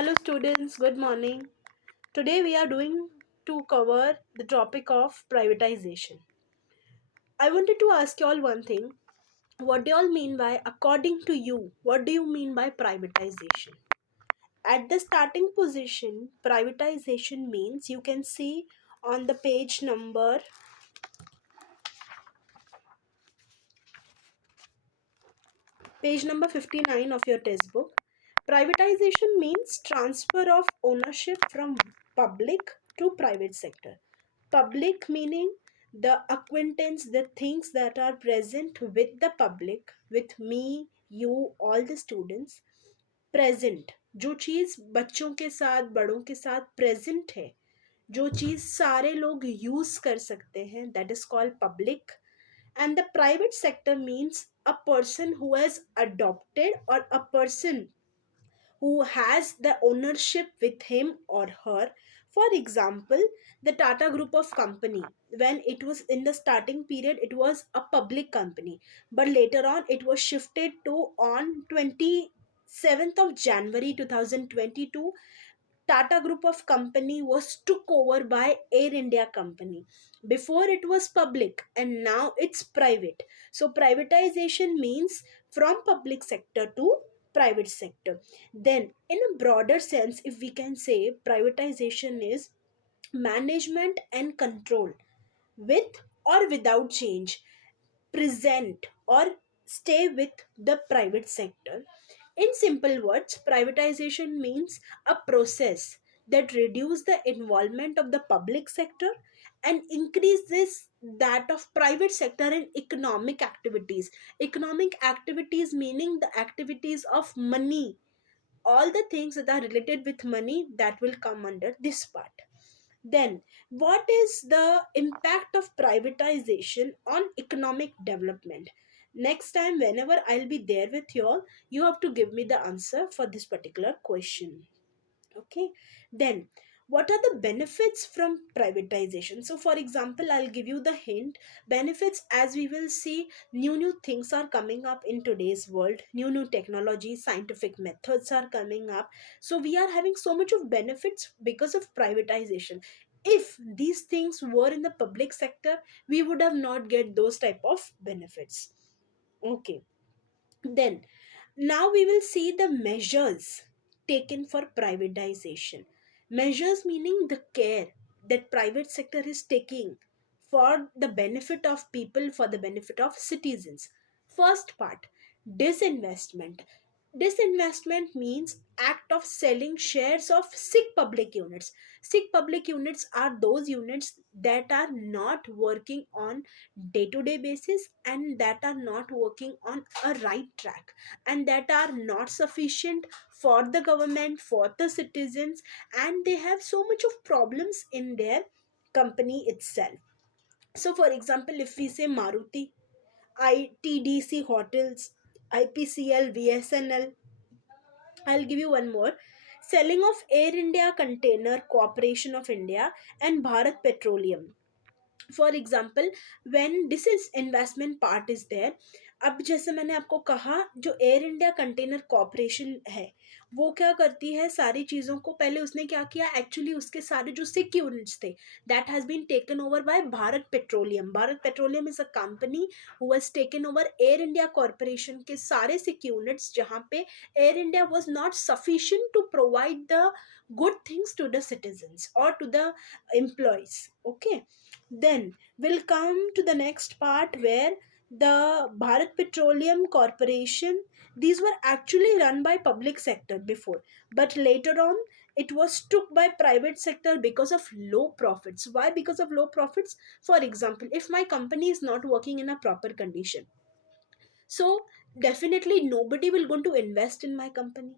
Hello students, good morning. Today we are doing to cover the topic of privatization. I wanted to ask you all one thing. What do you all mean by, according to you, what do you mean by privatization? At the starting position, privatization means you can see on the page number 59 of your textbook. Privatization means transfer of ownership from public to private sector. Public meaning the acquaintance, the things that are present with the public, with me, you, all the students. Present, जो चीज़ बच्चों के साथ बड़ों के साथ present है, जो चीज़ सारे लोग यूज कर सकते हैं, that is called public. And the private sector means a person who has adopted, or a person who has the ownership with him or her. For example, the Tata Group of Company, when it was in the starting period, it was a public company, but later on it was shifted to, on 27th of January 2022, Tata Group of Company was took over by Air India Company. Before it was public and now it's private. So privatization means from public sector to private sector. Then in a broader sense, if we can say, privatization is management and control, with or without change, present or stay with the private sector. In simple words, privatization means a process that reduces the involvement of the public sector and increases that of private sector in economic activities. Economic activities meaning the activities of money, all the things that are related with money, that will come under this part. Then, what is the impact of privatization on economic development? Next time, whenever I'll be there with you all, you have to give me the answer for this particular question. Okay, then what are the benefits from privatization? So for example, I'll give you the hint. Benefits, as we will see, new things are coming up in today's world, new technology, scientific methods are coming up. So we are having so much of benefits because of privatization. If these things were in the public sector, we would have not get those type of benefits. Okay, then now we will see the measures taken for privatization. Measures meaning the care that private sector is taking for the benefit of people, for the benefit of citizens. First part, disinvestment. Disinvestment means act of selling shares of sick public units. Sick public units are those units that are not working on day-to-day basis, and that are not working on a right track, and that are not sufficient for the government, for the citizens, and they have so much of problems in their company itself. So for example, if we say Maruti, ITDC hotels, IPCL, VSNL, I'll give you one more. Selling of Air India Container Corporation of India and Bharat Petroleum. For example when this is investment part is there. अब जैसे मैंने आपको कहा, जो air India container corporation है, वो क्या करती है, सारी चीज़ों को पहले उसने क्या किया, एक्चुअली उसके सारे जो सिक यूनिट्स थे, that has been taken over by Bharat Petroleum. Bharat Petroleum is a company who has taken over Air India Corporation के सारे सिक यूनिट्स, जहाँ पे Air India was not sufficient to provide the good things to the citizens or to the employees. Okay, then we'll come to the next part, where the Bharat Petroleum Corporation, these were actually run by public sector before, but later on it was took by private sector because of low profits. Why? Because of low profits. For example, if my company is not working in a proper condition, so definitely nobody will going to invest in my company,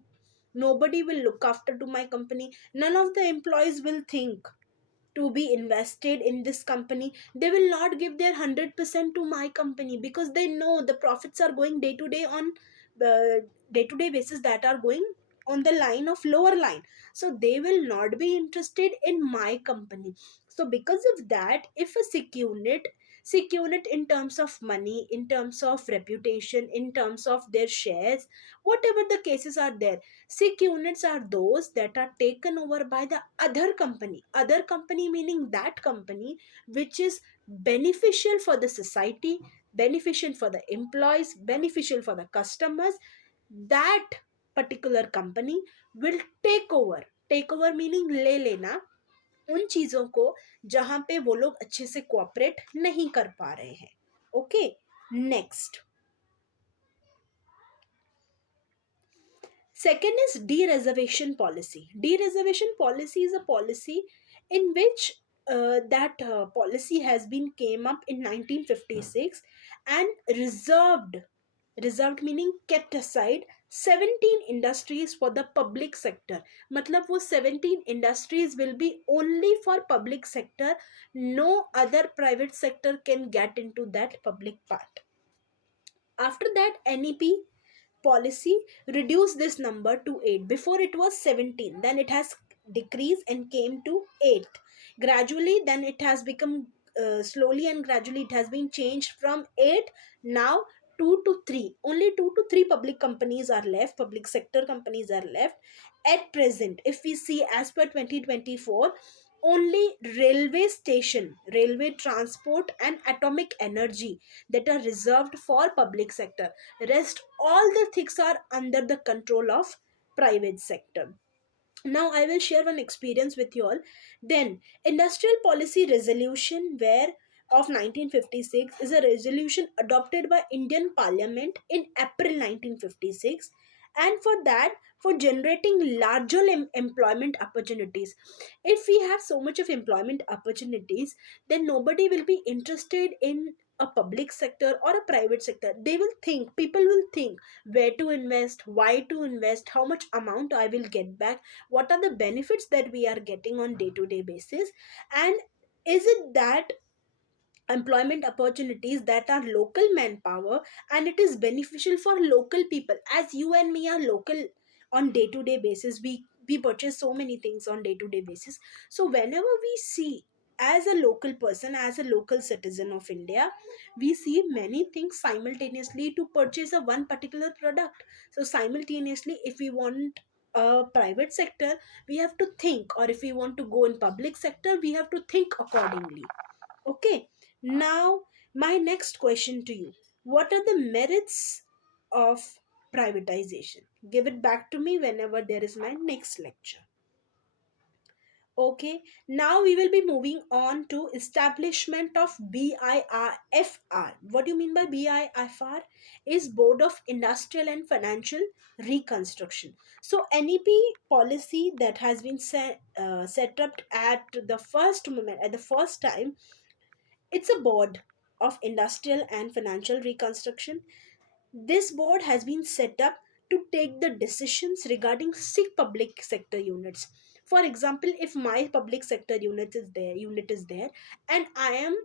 nobody will look after to my company, none of the employees will think to be invested in this company. They will not give their 100% to my company, because they know the profits are going day to day on day to day basis, that are going on the line of lower line. So they will not be interested in my company. So because of that, if a sick unit Sikh unit in terms of money, in terms of reputation, in terms of their shares, whatever the cases are there. Sikh units are those that are taken over by the other company meaning that company which is beneficial for the society, beneficial for the employees, beneficial for the customers. That particular company will take over meaning ले लेना उन चीजों को जहां पे वो लोग अच्छे से कोऑपरेट नहीं कर पा रहे हैं. Okay. Next, second is de-reservation policy. De-reservation policy is a policy in which that policy has been came up in 1956 and reserved meaning kept aside 17 industries for the public sector. मतलब वो 17 industries will be only for public sector. No other private sector can get into that public part. After that, NEP policy reduced this number to 8. Before it was 17, then it has decreased and came to 8. Gradually, then it has become slowly and gradually it has been changed from 8 now 2 to 3. Only 2 to 3 public companies are left, public sector companies are left at present. If we see as per 2024, only railway station, railway transport and atomic energy that are reserved for public sector. Rest all the things are under the control of private sector. Now I will share one experience with you all. Then industrial policy resolution where of 1956 is a resolution adopted by Indian Parliament in April 1956, and for that, for generating larger employment opportunities. If we have so much of employment opportunities, then nobody will be interested in a public sector or a private sector. They will think, people will think where to invest, why to invest, how much amount I will get back, what are the benefits that we are getting on day to day basis, and is it that employment opportunities that are local manpower and it is beneficial for local people. As you and me are local on day to day basis, we purchase so many things on day to day basis. So whenever we see, as a local person, as a local citizen of India, we see many things simultaneously to purchase a one particular product. So simultaneously, if we want a private sector, we have to think, or if we want to go in public sector, we have to think accordingly. Okay, now my next question to you. What are the merits of privatization? Give it back to me whenever there is my next lecture. Okay, now we will be moving on to establishment of BIFR. What do you mean by BIFR? Is Board of Industrial and Financial Reconstruction. So NEP policy that has been set up at the first moment, at the first time, it's a board of industrial and financial reconstruction. This board has been set up to take the decisions regarding sick public sector units. For example, if my public sector unit is there, and I am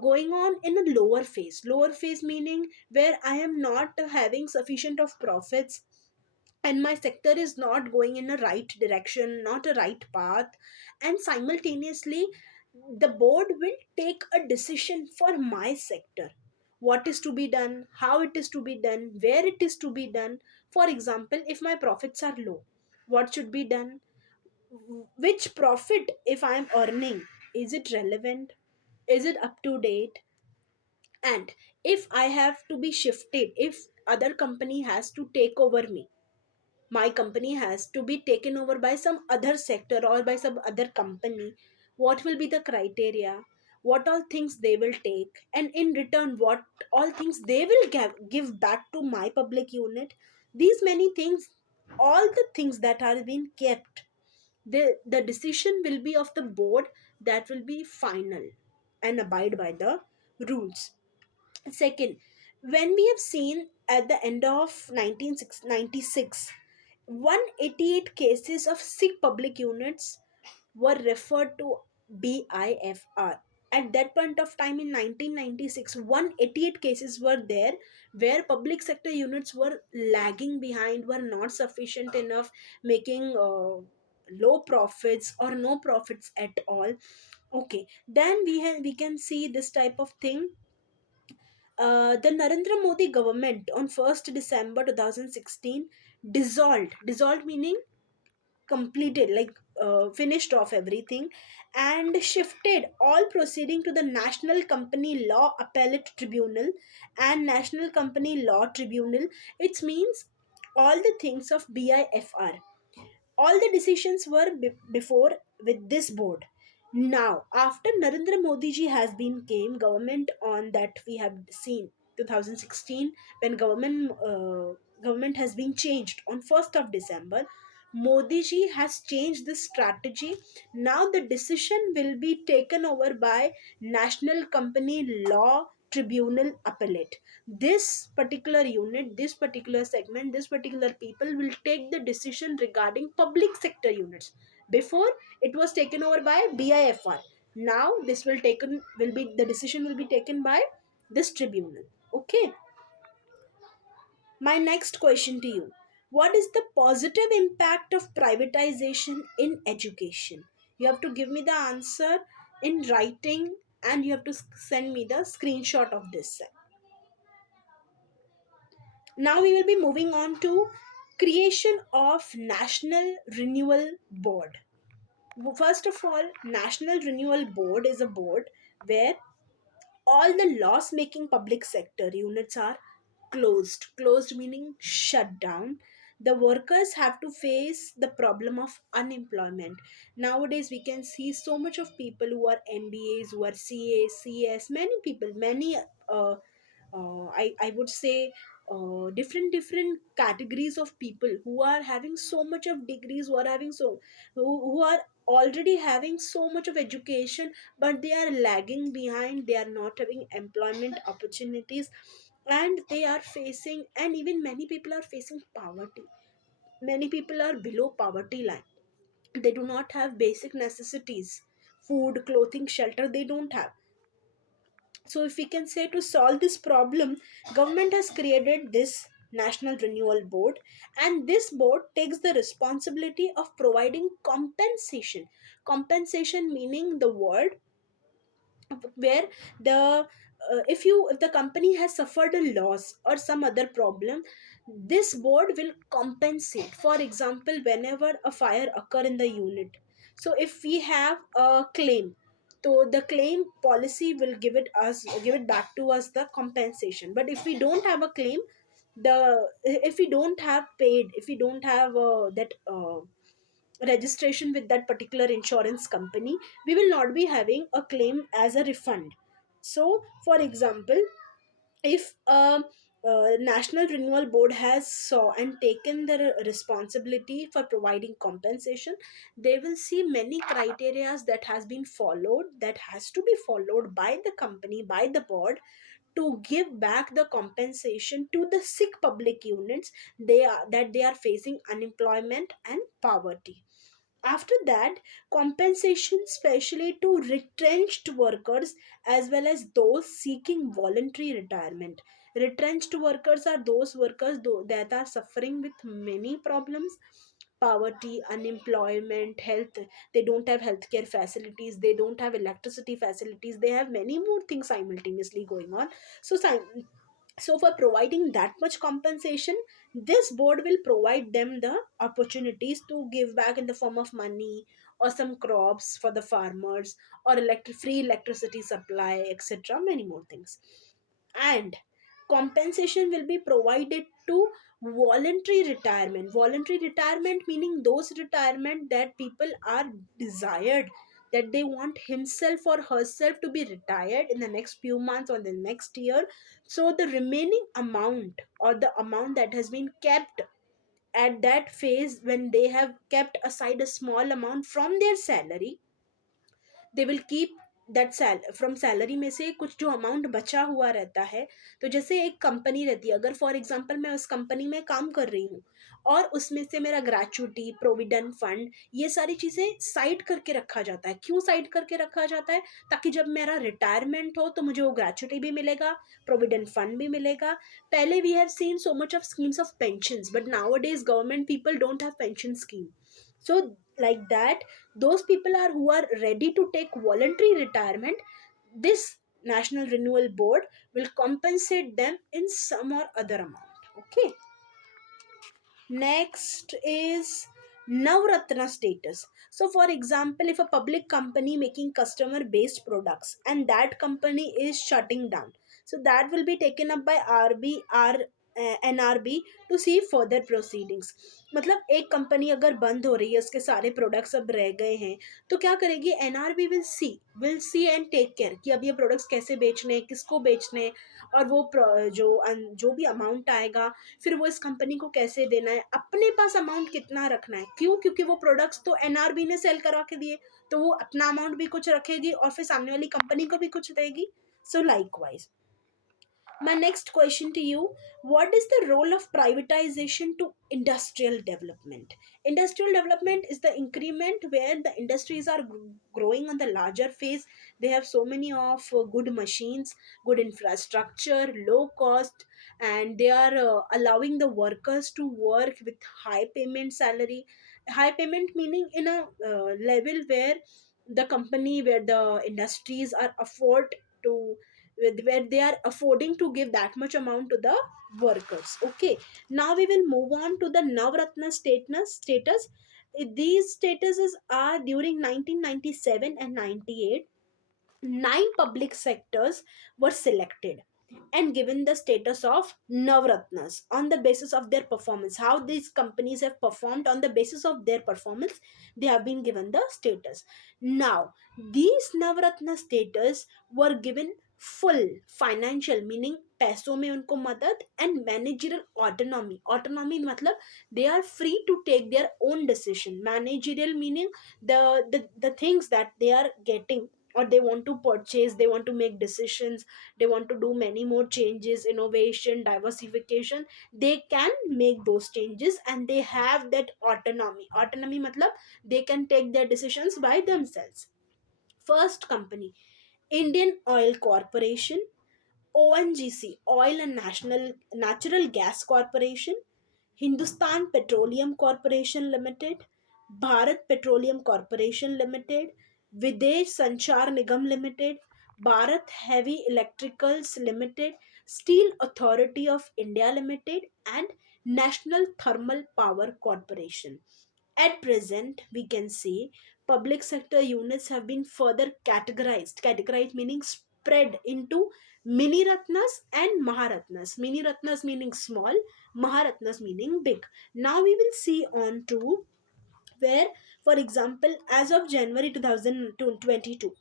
going on in a lower phase meaning where I am not having sufficient of profits, and my sector is not going in a right direction, not a right path, and simultaneously the board will take a decision for my sector, what is to be done, how it is to be done, where it is to be done. For example, if my profits are low, what should be done, which profit if I am earning, is it relevant, is it up to date, and if I have to be shifted, if other company has to take over me, my company has to be taken over by some other sector or by some other company, what will be the criteria, what all things they will take, and in return what all things they will give back to my public unit. These many things, all the things that are being kept, the decision will be of the board that will be final and abide by the rules. Second, when we have seen at the end of 1996, 188 cases of sick public units were referred to BIFR. At that point of time in 1996, 188 cases were there where public sector units were lagging behind, were not sufficient enough, making low profits or no profits at all. Okay, then we can see this type of thing. The Narendra Modi government on 1st December 2016 dissolved meaning completed, like finished off everything, and shifted all proceeding to the National Company Law Appellate Tribunal and National Company Law Tribunal. It means all the things of BIFR, all the decisions were before with this board. Now after Narendra Modi ji has been came government, on that we have seen 2016, when government has been changed on 1st of December, Modi ji has changed this strategy. Now the decision will be taken over by National Company Law Tribunal Appellate. This particular unit, this particular segment, this particular people will take the decision regarding public sector units. Before, it was taken over by BIFR. Now this will be the decision will be taken by this tribunal. Okay. My next question to you: what is the positive impact of privatization in education? You have to give me the answer in writing, and you have to send me the screenshot of this. Now we will be moving on to creation of National Renewal Board. First of all, National Renewal Board is a board where all the loss making public sector units are closed meaning shut down. The workers have to face the problem of unemployment. Nowadays we can see so much of people who are MBAs, who are CAs, CS, many people, many I would say different categories of people who are having so much of degrees, who are having who are already having so much of education, but they are lagging behind, they are not having employment opportunities, and they are facing, and even many people are facing poverty. Many people are below poverty line. They do not have basic necessities, food, clothing, shelter, they don't have. So if we can say, to solve this problem, government has created this National Renewal Board, and this board takes the responsibility of providing compensation meaning the word where the if the company has suffered a loss or some other problem, this board will compensate. For example, whenever a fire occur in the unit, so if we have a claim, so the claim policy will give it back to us the compensation. But if we don't have a claim, the if we don't have paid, if we don't have that registration with that particular insurance company, we will not be having a claim as a refund. So for example, if National Renewal Board has saw and taken the responsibility for providing compensation, they will see many criterias that has been followed, that has to be followed by the company, by the board, to give back the compensation to the sick public units they are facing unemployment and poverty. After that, compensation specially to retrenched workers as well as those seeking voluntary retirement. Retrenched workers are those workers that are suffering with many problems: poverty, unemployment, health. They don't have healthcare facilities, they don't have electricity facilities, they have many more things simultaneously going on. So so for providing that much compensation, this board will provide them the opportunities to give back in the form of money, or some crops for the farmers, or free electricity supply, etc., many more things. And compensation will be provided to voluntary retirement meaning those retirement that people are desired, that they want himself or herself to be retired in the next few months or the next year. So the remaining amount, or the amount that has been kept at that phase, when they have kept aside a small amount from their salary, they will keep that from salary में से कुछ जो amount बचा हुआ रहता है। तो जैसे एक कंपनी रहती है, अगर फॉर एग्जांपल मैं उस कंपनी में काम कर रही हूँ, और उसमें से मेरा ग्रेचुटी, प्रोविडेंट फंड, ये सारी चीज़ें साइड करके रखा जाता है। क्यों साइड करके रखा जाता है? ताकि जब मेरा रिटायरमेंट हो तो मुझे वो ग्रेचुटी भी मिलेगा, प्रोविडेंट फंड भी मिलेगा। पहले we have seen so much of schemes of pension, but now days government people don't have pension scheme. So like that, those people are who are ready to take voluntary retirement, this national renewal board will compensate them in some or other amount. Okay. Next is Navratna status. So, for example, if a public company making customer based products and that company is shutting down, so that will be taken up by NRB to see further proceedings. मतलब एक company अगर बंद हो रही है, उसके सारे products अब रह गए हैं, तो क्या करेगी, NRB will see and take care कि अब ये प्रोडक्ट्स कैसे बेचने हैं, किसको बेचने हैं, और वो जो भी अमाउंट आएगा फिर वो इस कंपनी को कैसे देना है, अपने पास अमाउंट कितना रखना है। क्यों? क्योंकि वो प्रोडक्ट्स तो एनआरबी ने सेल करा के दिए, तो वो अपना अमाउंट भी कुछ रखेगी और फिर सामने वाली कंपनी को भी कुछ देगी। सो likewise, my next question to you: what is the role of privatization to industrial development? Industrial development is the increment where the industries are growing on the larger phase. They have so many of good machines, good infrastructure, low cost, and they are allowing the workers to work with high payment salary. High payment meaning in a level where the company, where the industries are afford to, where they are affording to give that much amount to the workers. Okay, now we will move on to the Navratna status. These statuses are during 1997 and 98. 9 public sectors were selected and given the status of Navratnas on the basis of their performance. How these companies have performed, on the basis of their performance, they have been given the status. Now, these Navratna status were given full financial, meaning पैसों में उनको मदद, and managerial autonomy मतलब they are free to take their own decision. Managerial meaning the things that they are getting or they want to purchase, they want to make decisions, they want to do many more changes, innovation, diversification, they can make those changes and they have that autonomy matlab they can take their decisions by themselves. First company, Indian Oil Corporation, ONGC, Oil and Natural Gas Corporation, Hindustan Petroleum Corporation Limited, Bharat Petroleum Corporation Limited, Videsh Sanchar Nigam Limited, Bharat Heavy Electricals Limited, Steel Authority of India Limited, and National Thermal Power Corporation. At present, we can see public sector units have been further categorized meaning spread into mini ratnas and maharatnas. Mini ratnas meaning small, maharatnas meaning big. Now we will see on to where, for example, as of January 2022,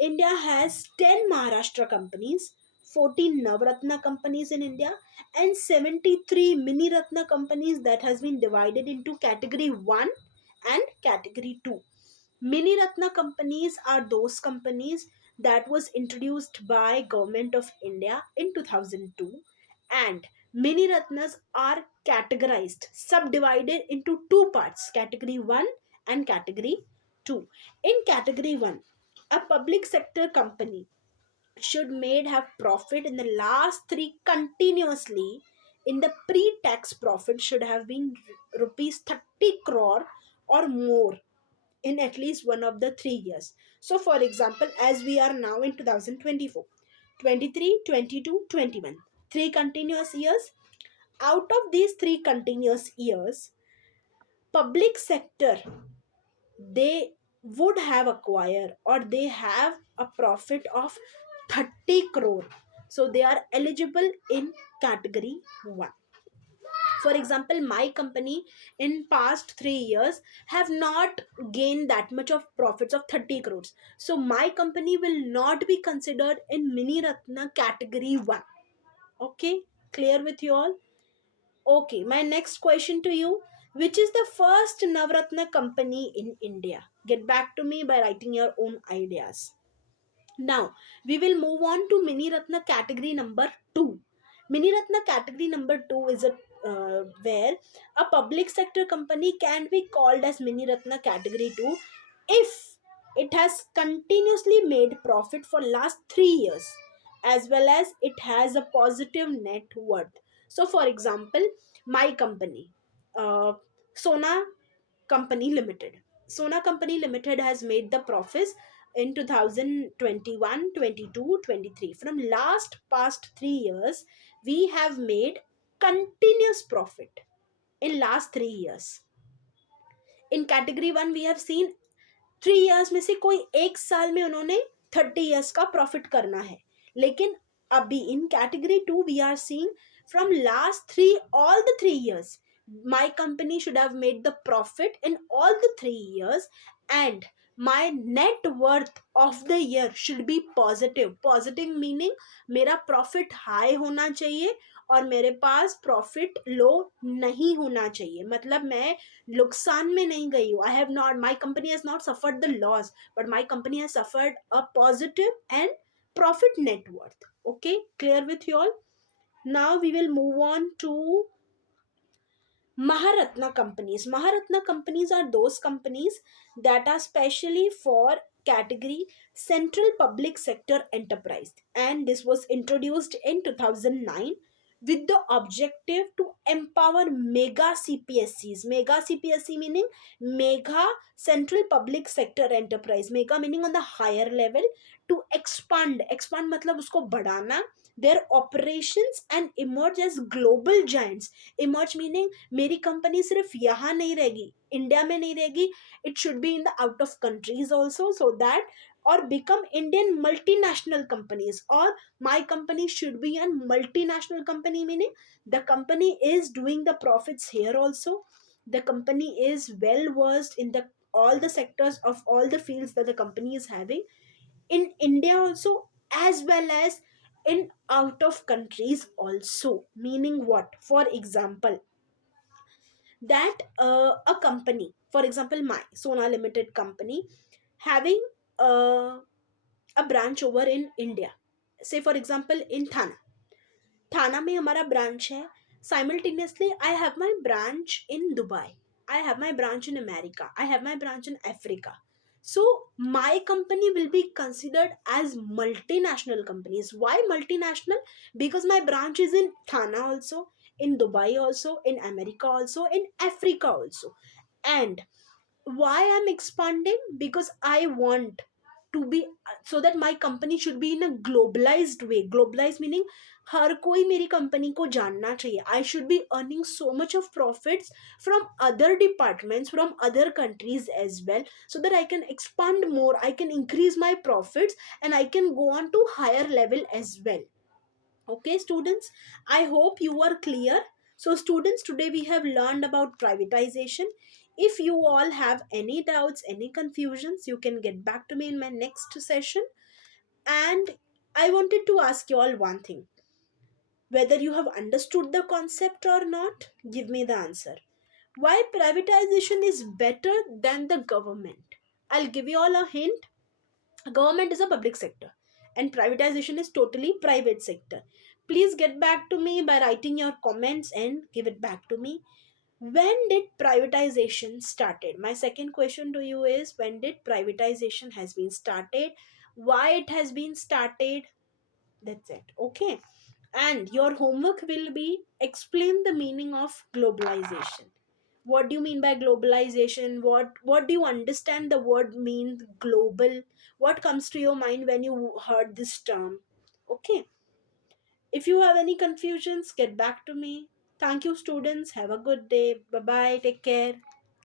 India has 10 Maharashtra companies, 14 Navratna companies in India, and 73 Mini Ratna companies that has been divided into category 1 and category 2. Mini Ratna companies are those companies that was introduced by Government of India in 2002, and Mini Ratnas are categorized, subdivided into two parts, category 1 and category 2. In category 1, a public sector company should made have profit in the last 3 continuously, in the pre-tax profit should have been rupees 30 crore or more in at least one of the 3 years. So, for example, as we are now in 2024, 23, 22, 21, 3 continuous years. Out of these 3 continuous years, public sector, they would have acquired or they have a profit of 30 crore. So, they are eligible in category 1. For example, my company in past 3 years have not gained that much of profits of 30 crores, so my company will not be considered in Mini Ratna category 1. Okay, clear with you all? Okay, my next question to you: which is the first Navratna company in India? Get back to me by writing your own ideas. Now, we will move on to Mini Ratna category number 2. Mini Ratna category number 2 is a where a public sector company can be called as Mini Ratna category 2 if it has continuously made profit for last 3 years, as well as it has a positive net worth. So, for example, my company, uh, Sona Company Limited. Sona Company Limited has made the profits in 2021, 22, 23. From last past 3 years, we have made continuous profit in last 3 years. In category 1 we have seen 3 years में से कोई एक साल में उन्होंने 30 years का profit करना है. लेकिन अभी in category 2 we are seeing from last 3 all the 3 years my company should have made the profit in all the 3 years, and my net worth of the year should be positive. Positive meaning मेरा profit high होना चाहिए और मेरे पास profit लो नहीं होना चाहिए. मतलब मैं नुकसान में नहीं गई हूँ. I have not, my company has not suffered the loss, but my company has suffered a positive and profit net worth. Okay, clear with you all? Now we will move on to Maharatna companies. Maharatna companies are those companies that are specially for category central public sector enterprise, and this was introduced in 2009 with the objective to empower mega CPSCs. Mega CPSC meaning mega central public sector enterprise. Mega meaning on the higher level, to expand. Expand मतलब उसको बढ़ाना their operations and emerge as global giants. Emerge meaning मेरी company सिर्फ यहाँ नहीं रहेगी, India में नहीं रहेगी, it should be in the out of countries also, so that or become Indian multinational companies, or my company should be a multinational company, meaning the company is doing the profits here also, the company is well versed in the all the sectors of all the fields that the company is having in India also, as well as in out of countries also. Meaning what? For example, that a company, for example my Sona Limited company having a branch over in India, say for example in थाना में हमारा branch है. Simultaneously I have my branch in Dubai, I have my branch in America, I have my branch in Africa. So my company will be considered as multinational companies. Why multinational? Because my branch is in Thana also, in Dubai also, in America also, in Africa also. And why I'm expanding? Because I want to be, so that my company should be in a globalized way. Globalized meaning हर कोई मेरी company को जानना चाहिए. I should be earning so much of profits from other departments, from other countries as well, so that I can expand more, I can increase my profits, and I can go on to higher level as well. Okay, students, I hope you are clear. So, students, today we have learned about privatization. If you all have any doubts, any confusions, you can get back to me in my next session. And I wanted to ask you all one thing: whether you have understood the concept or not, give me the answer. Why privatization is better than the government? I'll give you all a hint. Government is a public sector and privatization is totally private sector. Please get back to me by writing your comments and give it back to me. When did privatization started? My second question to you is, when did privatization has been started? Why it has been started? That's it. Okay. And your homework will be explain the meaning of globalization. What do you mean by globalization? What do you understand the word mean global? What comes to your mind when you heard this term? Okay. If you have any confusions, get back to me. Thank you, students. Have a good day. Bye bye. Take care.